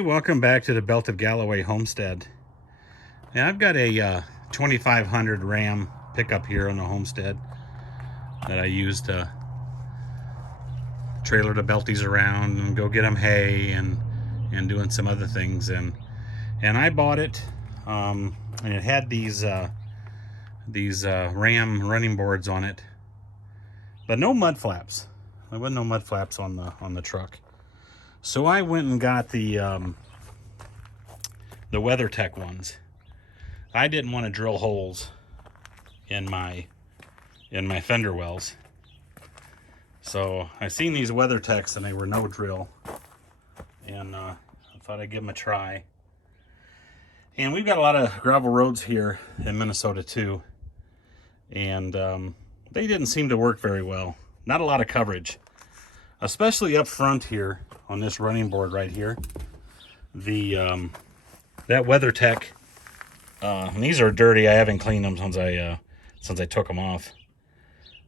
Hey, welcome back to the belted Galloway Homestead. Now I've got a 2500 Ram pickup here on the homestead that I use to trailer the belties around and go get them hay and doing some other things. And I bought it, and it had these Ram running boards on it, but no mud flaps. There wasn't no mud flaps on the truck. So I went and got the WeatherTech ones. I didn't want to drill holes in my fender wells, so I seen these WeatherTechs and they were no drill, and I thought I'd give them a try. And we've got a lot of gravel roads here in Minnesota too, and they didn't seem to work very well. Not a lot of coverage, especially up front here on this running board right here. The that WeatherTech, and these are dirty. I haven't cleaned them since I took them off,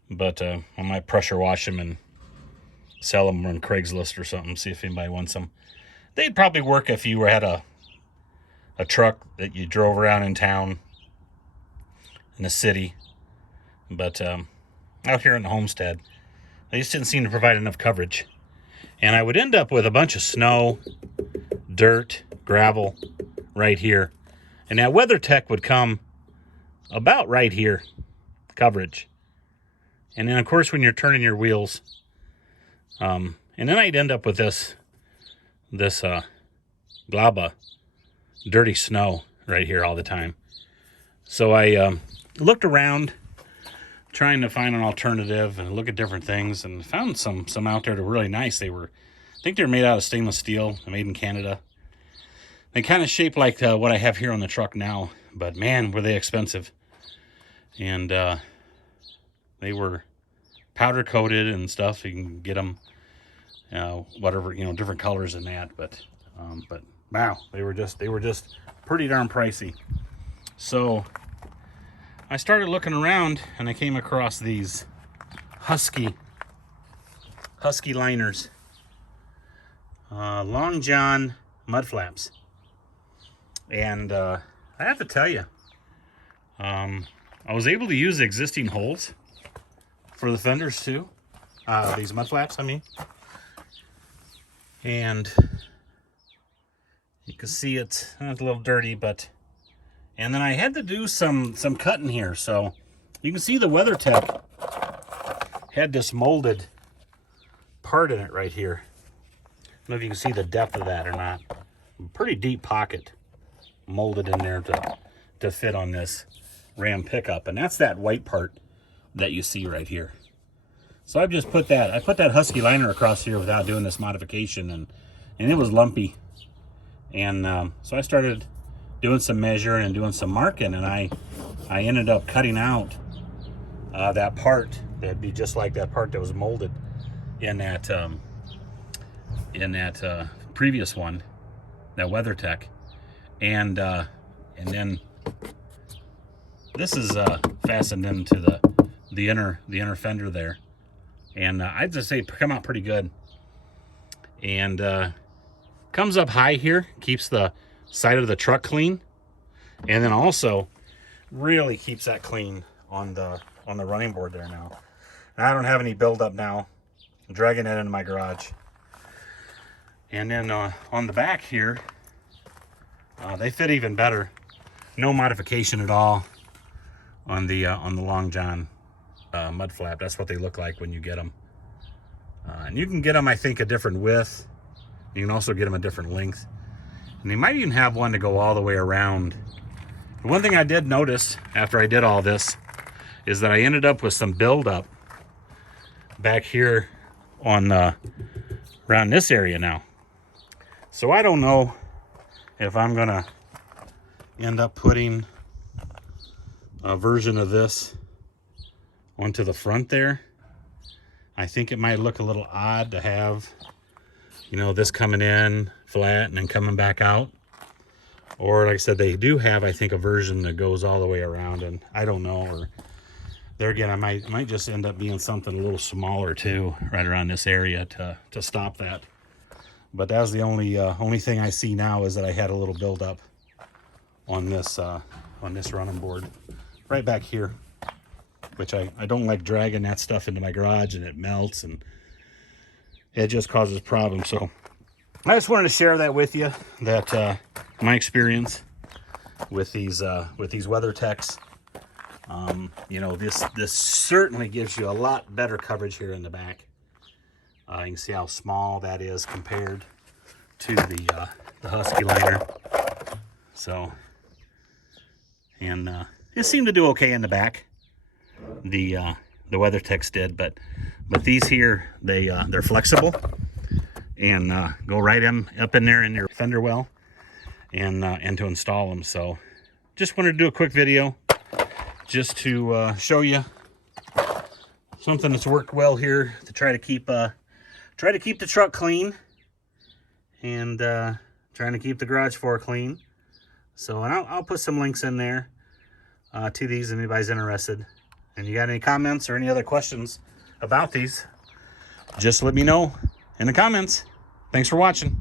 but I might pressure wash them and sell them on Craigslist or something, see if anybody wants them. They'd probably work if you had a truck that you drove around in town in the city, but out here in the homestead they just didn't seem to provide enough coverage. And I would end up with a bunch of snow, dirt, gravel right here. And that WeatherTech would come about right here, coverage. And then, of course, when you're turning your wheels, and then I'd end up with this glob of dirty snow right here all the time. So I looked around, trying to find an alternative and look at different things, and found some out there that were really nice. I think they were made out of stainless steel, made in Canada. They kind of shape like what I have here on the truck now, but man, were they expensive. And they were powder coated and stuff. You can get them, whatever, different colors and that. But wow, they were just pretty darn pricey. So I started looking around and I came across these Husky liners, Long John MudFlaps. And I have to tell you, I was able to use existing holes for the fenders too, these MudFlaps, I mean. And you can see it's a little dirty, but... And then I had to do some cutting here, so you can see the WeatherTech had this molded part in it right here. I don't know if you can see the depth of that or not. Pretty deep pocket molded in there to fit on this Ram pickup, and that's that white part that you see right here. So I've just put that Husky liner across here without doing this modification, and it was lumpy, and so I started doing some measuring and doing some marking, and I ended up cutting out that part that'd be just like that part that was molded in that previous one, that WeatherTech, and then this is fastened into the inner fender there, and I'd just say come out pretty good, and comes up high here, keeps the side of the truck clean, and then also really keeps that clean on the running board there now. And I don't have any buildup now. I'm dragging that into my garage. And then on the back here, they fit even better. No modification at all on the Long John MudFlap. That's what they look like when you get them. And you can get them, I think, a different width. You can also get them a different length. And they might even have one to go all the way around. And one thing I did notice after I did all this is that I ended up with some buildup back here on around this area now. So I don't know if I'm gonna end up putting a version of this onto the front there. I think it might look a little odd to have, this coming in flat and then coming back out. Or like I said, they do have, I think, a version that goes all the way around, and I don't know. Or there again, I might just end up being something a little smaller too, right around this area to stop that. But that was the only thing I see now, is that I had a little buildup on this running board right back here, which I don't like dragging that stuff into my garage, and it melts and it just causes problems. So I just wanted to share that with you, that my experience with these WeatherTechs. You know, this certainly gives you a lot better coverage here in the back. You can see how small that is compared to the Husky liner. So, and it seemed to do okay in the back. The WeatherTechs did, but these here, they're flexible and go right up in there in your fender well, and to install them. So, just wanted to do a quick video just to show you something that's worked well here to try to keep the truck clean, and trying to keep the garage floor clean. So, and I'll put some links in there to these if anybody's interested. And you got any comments or any other questions about these, just let me know in the comments. Thanks for watching.